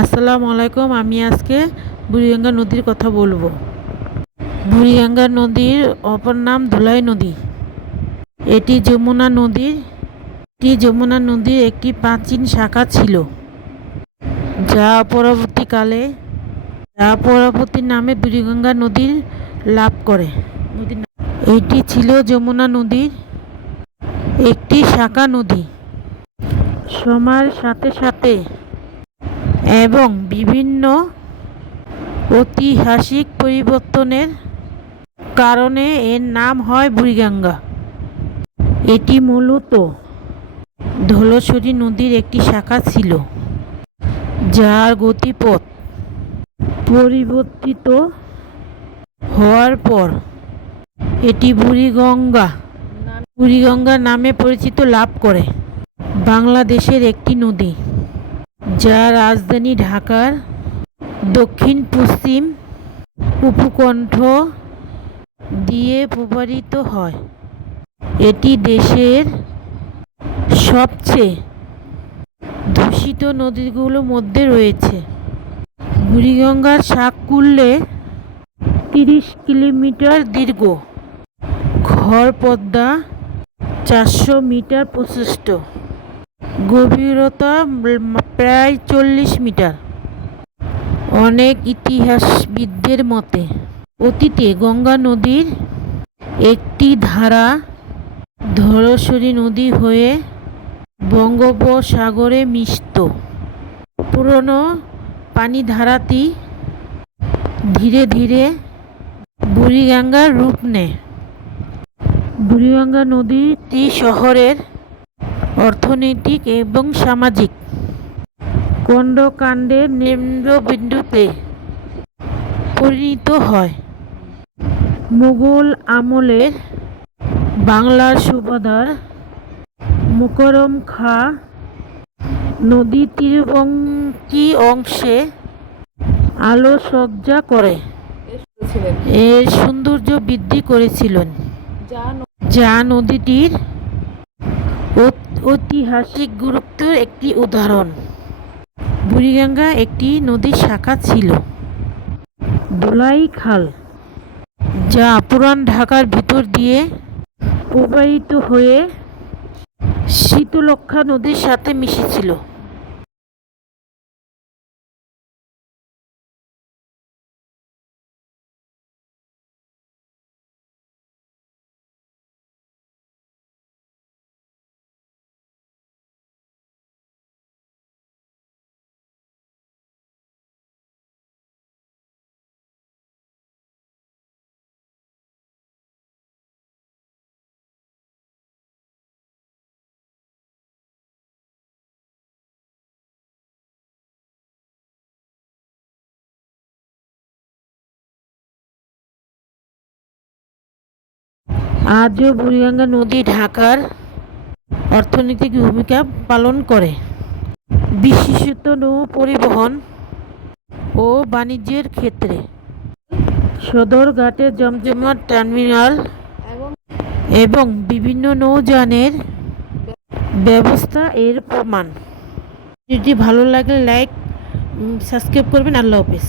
আসসালামু আলাইকুম, আমি আজকে বুড়িগঙ্গা নদীর কথা বলব। বুড়িগঙ্গা নদীর অপর নাম ধুলাই নদী। এটি যমুনা নদীর, এটি যমুনা নদীর একটি প্রাচীন শাখা ছিল, যা পরবর্তীকালে, যা পরবর্তী নামে বুড়িগঙ্গা নদীর লাভ করে। এটি ছিল যমুনা নদীর একটি শাখা নদী। সময়ের সাথে সাথে এবং বিভিন্ন ঐতিহাসিক পরিবর্তনের কারণে এর নাম হয় বুড়িগঙ্গা। এটি মূলত ধলেশ্বরী নদীর একটি শাখা ছিল, যার গতিপথ পরিবর্তিত হওয়ার পর এটি বুড়িগঙ্গা বুড়িগঙ্গা নামে পরিচিত লাভ করে। বাংলাদেশের একটি নদী। যা রাজধানী ঢাকার দক্ষিণ পশ্চিম উপকণ্ঠ দিয়ে প্রবাহিত হয়। এটি দেশের সবচেয়ে দূষিত নদীগুলোর মধ্যে রয়েছে। বুড়িগঙ্গার শাক কুললে তিরিশ কিলোমিটার দীর্ঘ। ঘর পদ্মা চারশো মিটার প্রশস্ত। গভীরতা প্রায় চল্লিশ মিটার। অনেক ইতিহাসবিদদের মতে, অতীতে গঙ্গা নদীর একটি ধারা ধলেশ্বরী নদী হয়ে বঙ্গোপসাগরে মিশত। পুরনো পানি ধারাটি ধীরে ধীরে বুড়িগঙ্গার রূপ নেয়। বুড়িগঙ্গা নদীটি শহরের অর্থনৈতিক এবং সামাজিক। কণ্ডকাণ্ডের নিম্নবিন্দুতে পরিণত হয়। মুঘল আমলের বাংলার সুবাদার মুকরম খা নদী তীরবর্তী অংশে আলোকসজ্জা করে। এর সৌন্দর্য বৃদ্ধি করেছিলেন। যা নদীটির ঐতিহাসিক গুরুত্বের একটি উদাহরণ। বুড়িগঙ্গা একটি নদীর শাখা ছিল। দোলাই খাল, যা পুরান ঢাকার ভিতর দিয়ে প্রবাহিত হয়ে শীতলক্ষা নদীর সাথে মিশেছিল। আজও বুড়িগঙ্গা নদী ঢাকার অর্থনৈতিক ভূমিকা পালন করে। বিশেষত নৌ পরিবহন ও বাণিজ্যের ক্ষেত্রে। সদরঘাটে জমজমাট টার্মিনাল এবং বিভিন্ন নৌযানের ব্যবস্থা এর প্রমাণ। যদি ভালো লাগলে লাইক সাবস্ক্রাইব করবেন। আল্লাহ হাফিজ।